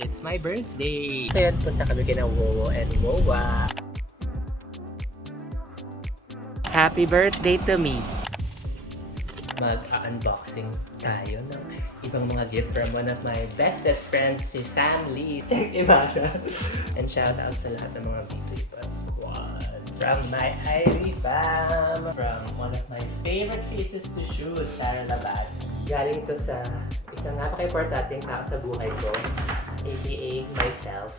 it's my birthday. So yan, punta kami kina Wowo and Wowa. Happy birthday to me! Mag-unboxing tayo ng ibang mga gifts from one of my bestest friends, si Sam Lee. Iba siya. And shout out sa lahat ng mga BJ Pascual. From my Ivy fam. From one of my favorite faces to shoot, Sarah Labati. Galing ito sa isang napaka-importanteng tao sa buhay ko, aka myself.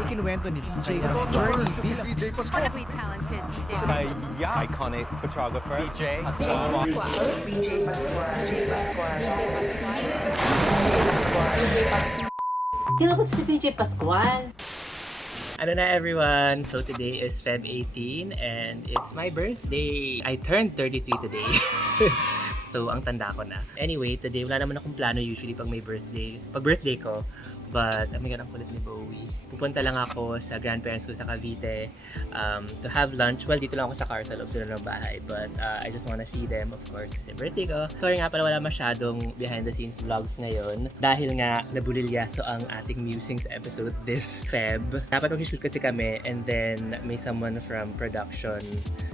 Ikinuwento ni DJ Pascual. Incredibly talented DJ Pascual. Iconic photographer, DJ Pascual. DJ Pascual. DJ Pascual. DJ Pascual. DJ Pascual. Tinapot si DJ Pascual. Ano na everyone? So today is Feb 18 and it's my birthday. I turned 33 today. So ang tanda ko na. Anyway, today wala naman akong plano usually pag may birthday. Pag birthday ko. But, ang ang kulit ni Bowie. Pupunta lang ako sa grandparents ko sa Cavite to have lunch. Well, dito lang ako sa car sa loob ng bahay. But I just wanna see them, of course, kasi birthday ko. Sorry nga pala, wala masyadong behind the scenes vlogs ngayon. Dahil nga, nabulilyaso ang ating musings episode this Feb. Dapat mag-shoot kasi kami and then may someone from production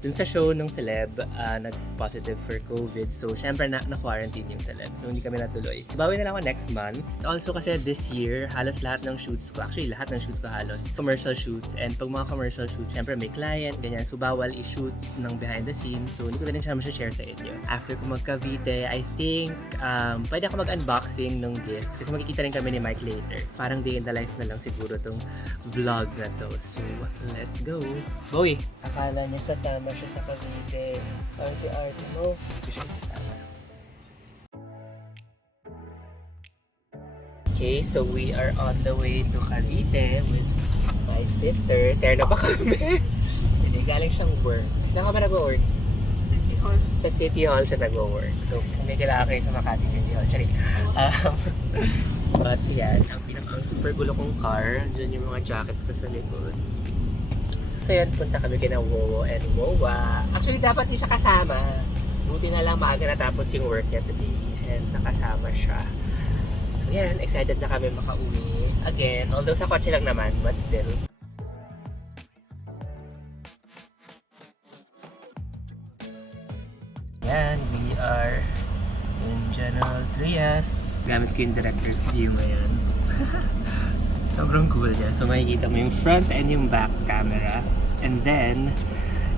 dun sa show nung celeb nag-positive for COVID. So, syempre na-quarantine yung celeb. So, hindi kami natuloy. Bawi na lang ako next month. Also kasi this year, halos lahat ng shoots ko, actually lahat ng shoots ko halos, commercial shoots. And pag mga commercial shoots, syempre may client, ganyan. So, bawal i-shoot ng behind the scenes. So, hindi ko na rin siya share sa inyo. After ko mag-Cavite, I think, pwede ako mag-unboxing ng gifts. Kasi magkikita rin kami ni Mike later. Parang day in the life na lang siguro tong vlog na to. So, let's go. Boy! Akala niya sasama siya sa Cavite. Arte-arte mo. Okay, so we are on the way to Cavite with my sister. Terno pa kami. Hindi, galing siyang work. Saan ka ba nag-work? City Hall. Sa City Hall siya nag-work. So, kung may kailangan kayo sa Makati City Hall, charit. But yan, ang super gulo kong car. Diyan yung mga jacket ko sa likod. So yan, punta kami kina Wowo and Wowa. Actually, dapat di siya kasama. Buti na lang maaga natapos yung work niya today. And nakasama siya. So yan, excited na kami makauwi again. Although sa kotse lang naman, but still. Yan, we are in General Trias. Gamit ko yung director's view ngayon. Sobrang cool niya. So makikita mo yung front and yung back camera. And then,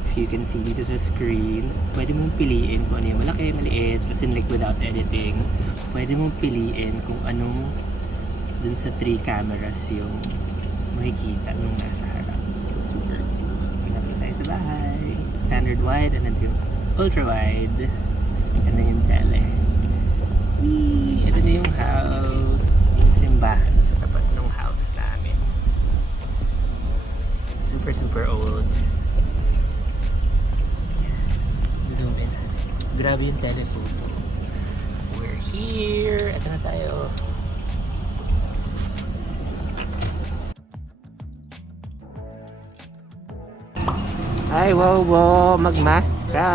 if you can see dito sa screen, pwede mong piliin kung ano yung malaki, maliit, as in like without editing. Pwede mong piliin kung anong dun sa 3 cameras yung makikita nung nasa harap. So super cool. Pinapit tayo sa bahay. Standard wide and then yung ultra wide. And then yung tele. Whee! Ito na yung house. Yung simbahan sa tapat ng house namin. Super super old. Zoom in natin. Grabe yung telephoto. We're here. Ito na tayo. Ay, wow, wow. Mag-mask ka.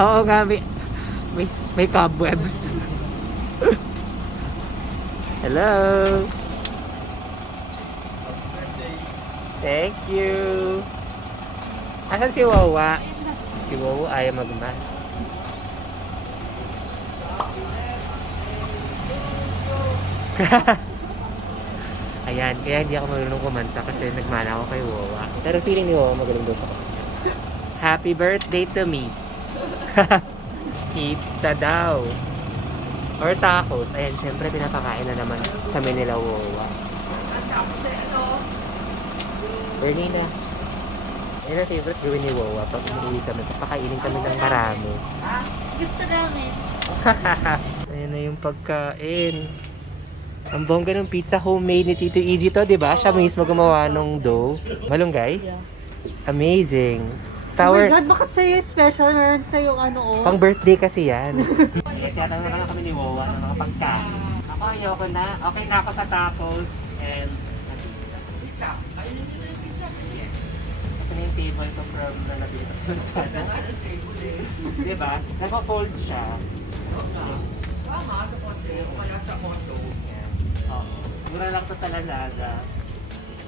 Oo nga, may cobwebs. Hello. Thank you. Asan si Wawa? Si Wawa ayaw mag-mask. Ayan, kaya hindi ako marunong kumanta kasi nagmana ako kay Wawa. Pero feeling ni Wawa magaling doon ako. Happy birthday to me. Pizza daw. Or tacos. Ayan, syempre pinapakain na naman kami nila Wawa. Bernina. Yan ang favorite gawin ni Wawa. Pag umuwi kami, pakainin kami ng marami. Gusto namin. Ayan na yung pagkain. Ang bongga ng pizza, homemade ni Tito Easy to, di ba? Siya mismo gumawa ng dough. Malunggay? Yeah. Amazing. Oh Sour. my God, bakit sa'yo special? Meron sa'yo oh. Pang birthday kasi yan. Nagtatanong na kami ni Wawa ng mga pagkain. Ako, ayoko na. Okay na ako sa tacos. And pizza. Kainin nyo na yung pizza. Yes. Ito na yung table ko from na nabili ko sa Lazada. Diba? Naka-fold siya. Mura lang to sa Lazada.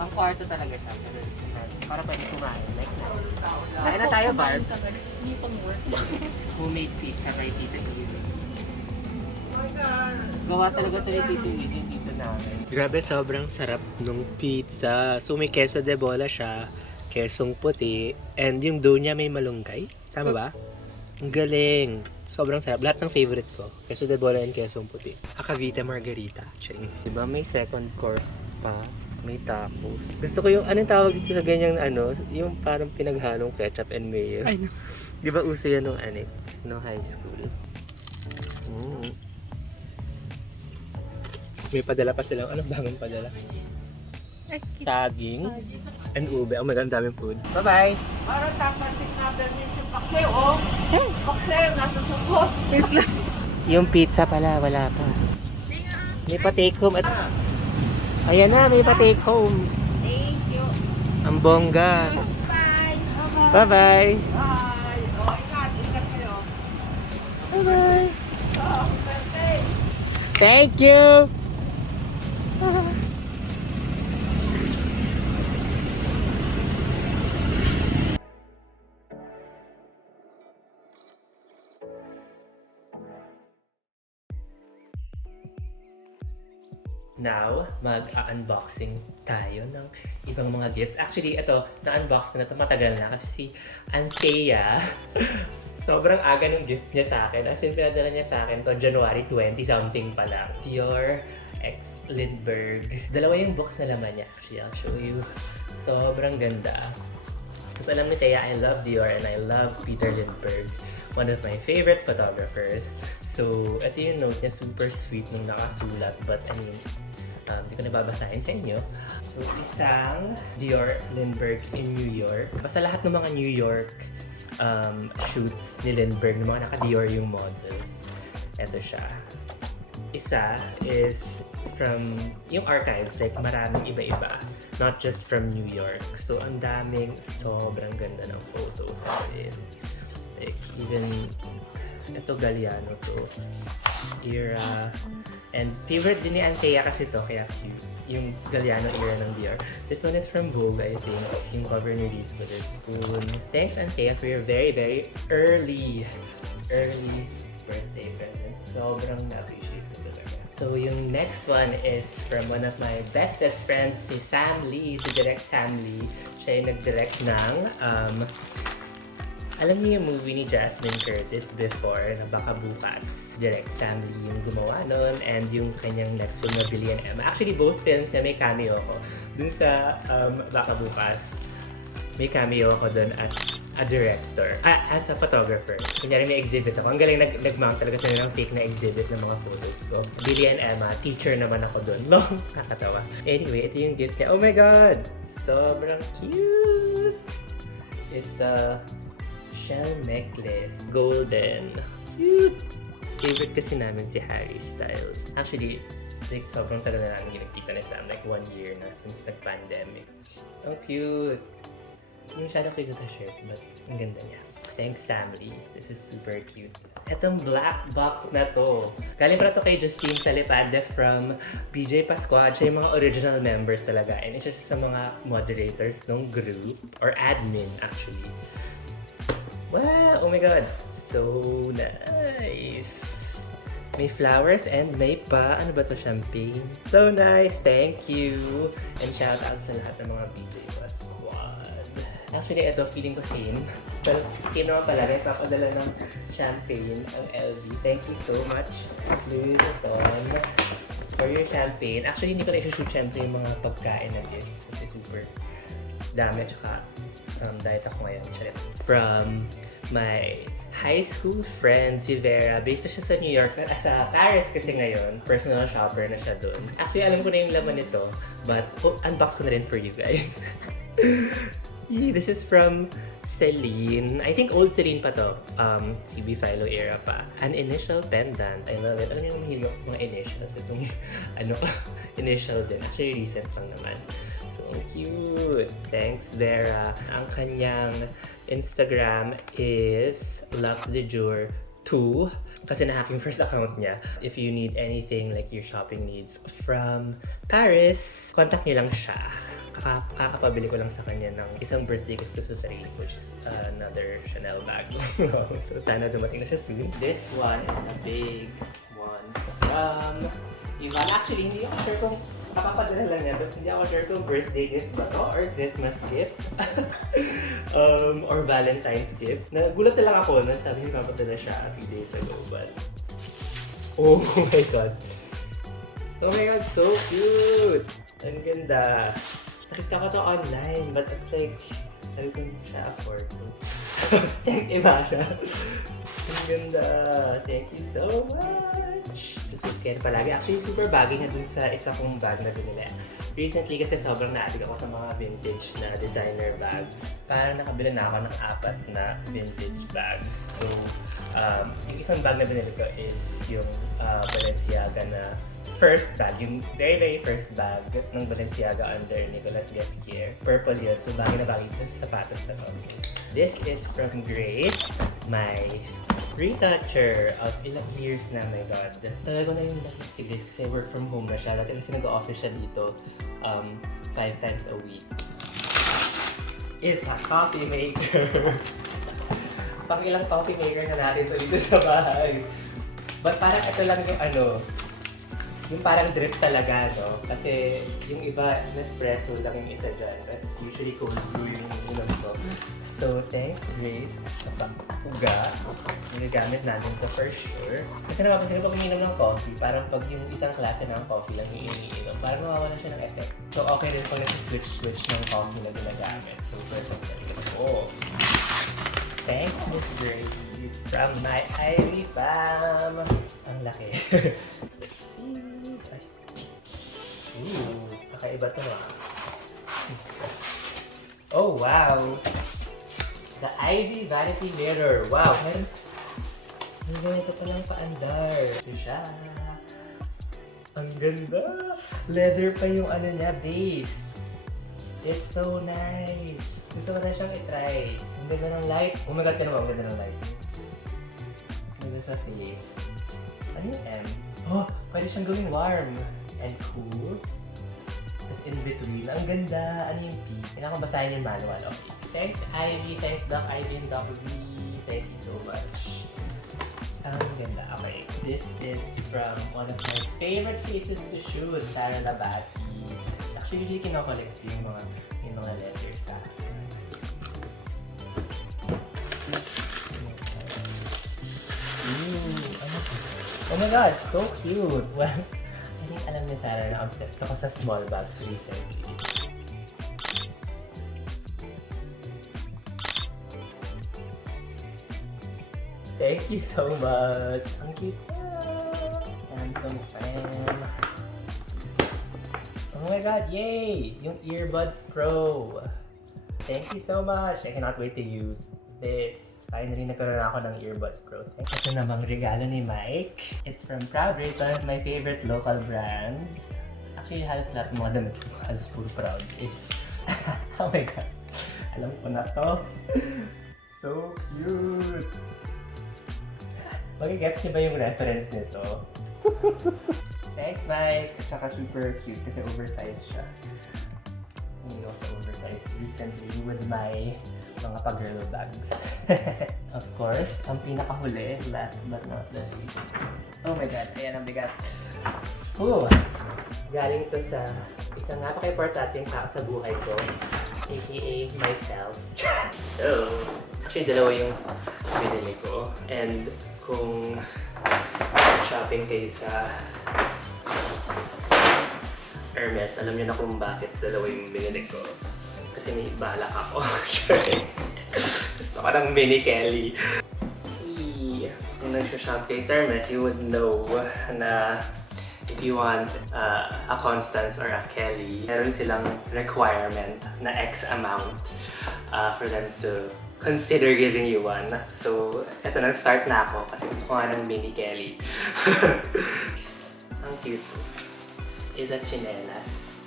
Pang kwarto talaga siya. Para pwede kumain. Like na. Kain na tayo, Barb. Hindi pang work. Homemade pizza kay Tita Louie. Gawa talaga ito ni Tito Louie yung dito namin. Grabe, sobrang sarap nung pizza. So may queso de bola siya, kesong puti, and yung dough niya may malunggay. Tama ba? Ang galing. Sobrang sarap. Lahat ng favorite ko. Queso de bola and kesong puti. Akavita margarita. Ching. Diba may second course pa? May tacos. Gusto ko yung, anong tawag dito sa ganyang ano? Yung parang pinaghalong ketchup and mayo. Ay, no. Diba uso yan nung nung high school? May padala pa silang, anong bagong padala? Saging and ube. Oh my God, ang daming food. Bye-bye! Parang tapansik na bernin yung pakse, oh. Pakse, nasa supot. Yung pizza pala, wala pa. May pa-take home at... Ayan na, may pa-take home. Thank you. Ang bongga. Bye. Bye-bye! Bye. Oh, ingat kayo. Bye-bye! Oh, birthday. Thank you! Now, mag-unboxing tayo ng ibang mga gifts. Actually, ito, na-unbox ko na ito matagal na kasi si Antea, sobrang aga ng gift niya sa akin. As in, pinadala niya sa akin to January 20-something pa lang. Dior X Lindbergh. Dalawa yung box na laman niya. Actually, I'll show you. Sobrang ganda. Tapos alam ni Thea, I love Dior and I love Peter Lindbergh. One of my favorite photographers. So, ito yung note niya, super sweet nung nakasulat. But I mean, hindi ko nababasahin sa inyo. So, isang Dior Lindbergh in New York. Basta lahat ng mga New York shoots ni Lindbergh, ng mga naka-Dior yung models. Ito siya. Isa is from yung archives, like maraming iba-iba. Not just from New York. So, ang daming sobrang ganda ng photos. Like, even ito Galliano to. Era. And favorite din ni Antea kasi to, kaya cute. Yung Galliano era ng Dior. This one is from Vogue, I think. Yung cover ni Reese Witherspoon. Thanks, Antea, for your very, very early birthday present. Sobrang na-appreciate ko talaga. So, yung next one is from one of my bestest friends, si Sam Lee, si Direct Sam Lee. Siya yung nag-direct ng alam niyo yung movie ni Jasmine Curtis before na Baka Bukas. Direct Sam Lee yung gumawa nun, and yung kanyang next film na Billy and Emma. Actually, both films na may cameo ko. Dun sa Baka Bukas, may cameo ako dun as a director. As a photographer. Kunyari may exhibit ako. Ang galing nag-mount talaga sila ng fake na exhibit ng mga photos ko. Billy and Emma, teacher naman ako dun. Long, kakatawa. Anyway, ito yung gift niya. Oh my God! Sobrang cute! It's a shell necklace. Golden. Cute! Favorite kasi namin si Harry Styles. Actually, like, sobrang tagal na namin yung nagkita na Sam. Like, 1 year na since nag-pandemic. Ang cute! Hindi masyadong cute sa shirt, but ang ganda niya. Thanks, Sam Lee. This is super cute. Etong black box na to. Galing pala to kay Justine Salipade from BJ Pascual. Siya yung mga original members talaga. And isa siya sa mga moderators ng group. Or admin, actually. Wow! Oh my God! So nice! May flowers and may ano ba to? Champagne. So nice! Thank you! And shout out sa lahat ng mga BJ Squad. Actually, ito feeling ko same. Well, same naman pala. Nagpapadala ng champagne ang LV. Thank you so much, Louis Vuitton, for your champagne. Actually, hindi ko na i-shoot syempre yung mga pagkain na gift. Kasi super dami. Tsaka diet ako ngayon. From my high school friend, si Vera. Based na siya sa New York. Sa Paris kasi ngayon. Personal shopper na siya dun. Actually, alam ko na yung laman nito. But, unbox ko na rin for you guys. This is from Celine. I think old Celine pa to. TB Philo era pa. An initial pendant. I love it. Alam niyo, mahilig ako sa mga initials. Itong, initial din. Actually, recent lang naman. So cute! Thanks, Vera. Ang kanyang Instagram is Luxe de Jour 2. kasi na-hack yung first account niya. If you need anything like your shopping needs from Paris, contact niyo lang siya. Kakapabili ko lang sa kanya ng isang birthday gift ko sa sarili, which is another Chanel bag. So sana dumating na siya soon. This one is a big one from Ivan. Actually, hindi ako sure kung nakapadala lang niya, but hindi ako sure kung birthday gift ba to or Christmas gift or Valentine's gift. Nagulat na lang ako na sabi niya nakapadala siya a few days ago, but oh my god. Oh my god, so cute! Ang ganda. Nakita ko to online, but it's like, sabi ko hindi siya afford. So, thank iba siya. Ang ganda. Thank you so much. This weekend palagi. Actually, super bagay na dun sa isa kong bag na binili. Recently kasi sobrang na-addict ako sa mga vintage na designer bags. Parang nakabili na ako ng 4 na vintage bags. So, yung isang bag na binili ko is yung Balenciaga na first bag, yung very first bag ng Balenciaga under Nicolas Ghesquière. Purple yun, so bagay na bagay ito sa sapatos na to. This is from Grace, my retoucher of ilang years na, my god. Talaga na yung nakik si Grace kasi work from home na siya. Dati kasi nag-office siya dito 5 times a week. It's a coffee maker. Pang ilang coffee maker na natin so dito sa bahay. But parang ito lang yung yung parang drip talaga, no? Kasi yung iba, Nespresso lang yung isa dyan. Tapos usually cold brew yung inom ko. So, thanks Grace sa pag-uga. Ginagamit namin ito for sure. Kasi napapansin ko pag uminom ng coffee, parang pag yung isang klase ng coffee lang yung iniinom, parang mawawala siya ng effect. So, okay rin pag nag-switch ng coffee na ginagamit. So, first of thanks Miss Grace from my Ivy fam. Ang laki. Let's see. Ooh, kakaiba to Oh wow! The Ivy Vanity Mirror. Wow! Ang ganito palang paandar. Ito siya. Ang ganda! Leather pa yung niya, base. It's so nice. Gusto ko na siyang itry. Ang ganda ng light. Oh my god, ka naman. Ang ganda ng light. Ang ganda sa face. Ano yung M? Oh, pwede siyang gawing warm and cool. Tapos in between, ang ganda. Ano yung P? Kailangan ko basahin yung manual. Okay. Thanks Ivy. Thanks Doc Ivy and Doc Z. Thank you so much. Ang ganda. Okay. This is from one of my favorite places to shoot. Tara Labati. Actually, usually kinokollect yung mga letters sa oh my god, so cute! Well, I think alam ni Sarah na obsessed ako sa small bags recently. Thank you so much! Ang cute Samsung fan. Oh my god, yay! Yung earbuds Pro. Thank you so much! I cannot wait to use this. Finally, nagkaroon ako ng earbuds Pro. Ito namang regalo ni Mike. It's from Proud Race, one of my favorite local brands. Actually, halos lahat ng mga damit ko, halos puro Proud is. Oh my god. Alam ko na to. So cute! Magigets niyo ba yung reference nito? Thanks, Mike! Tsaka super cute kasi oversized siya. Hindi ako sa oversized recently with my mga pag-girl bags. Of course, ang pinakahuli, last but not the least. Oh my god, ayan ang bigat. Ooh, galing to sa isang napaka-importanteng tao sa buhay ko, aka myself. So, actually dalawa yung binili ko. And kung shopping kayo sa Hermes, alam niyo na kung bakit dalawa yung binili ko. Kasi may balak ako. Gusto ko ng mini Kelly. Kung nag-shop kayo sa Hermes, you would know na if you want a Constance or a Kelly, meron silang requirement na X amount for them to consider giving you one. So, eto nag-start na ako kasi gusto ko nga ng mini Kelly. Ang cute. Is a chinelas.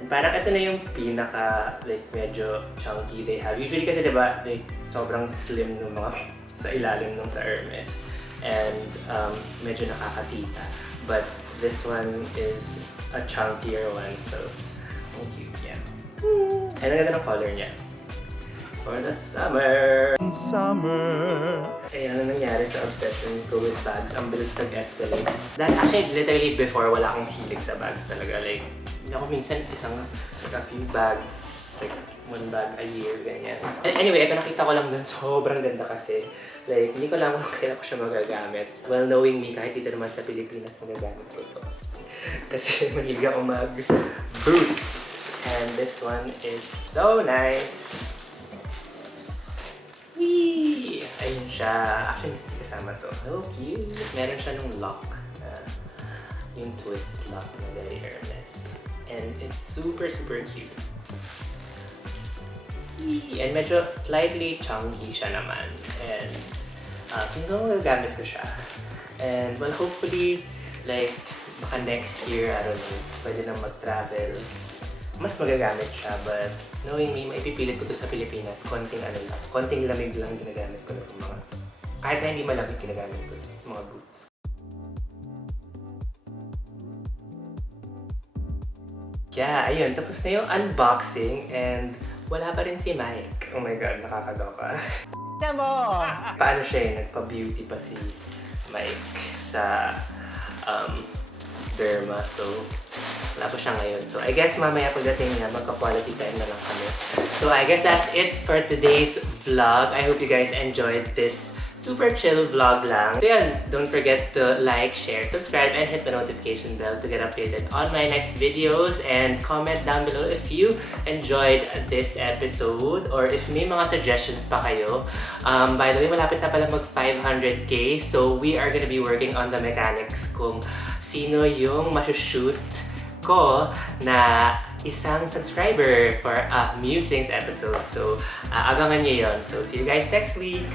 And parang ito na yung pinaka, like, medyo chunky they have. Usually kasi diba, like, sobrang slim ng mga sa ilalim nung sa Hermes. and medyo nakakatita. But this one is a chunkier one, so ang cute niya. And ang ganda ng color niya. For the summer! Ayan ang nangyari sa obsession ko with bags. Ang bilis nag-escalate. That actually, literally before, wala akong hilig sa bags talaga. Like, hindi ako minsan a few bags, like one bag a year, ganyan. And anyway, ito nakita ko lang dun, sobrang ganda kasi. Like, hindi ko lang kung kailan ko siya magagamit. Well, knowing me, kahit dito naman sa Pilipinas, magagamit ko ito. Kasi mahilig ako mag-boots. And this one is so nice. Whee! Ayun siya. Actually, kasama to. So cute. Meron siya nung lock. Yung twist lock na very Hermes. And it's super, super cute. Whee! And medyo slightly chunky siya naman. And tingin ko magagamit ko siya. And well, hopefully, like, baka next year, I don't know, pwede nang mag-travel. Mas magagamit siya, but knowing me, maipipilit ko to sa Pilipinas, konting lamig lang ginagamit ko na itong mga, kahit na hindi malamig ginagamit ko itong mga boots. Yeah, ayun, tapos na yung unboxing and wala pa rin si Mike. Oh my God, nakakaloka. Paano siya nagpa-beauty pa si Mike sa Derma, so wala pa siya ngayon. So I guess mamaya pagdating niya, magka-quality time na lang kami. So I guess that's it for today's vlog. I hope you guys enjoyed this super chill vlog lang. So yan, don't forget to like, share, subscribe, and hit the notification bell to get updated on my next videos. And comment down below if you enjoyed this episode or if may mga suggestions pa kayo. By the way, malapit na pala mag 500k. So we are gonna be working on the mechanics kung sino yung masushoot ko na isang subscriber for a Musings episode. So abangan nyo yun. So see you guys next week!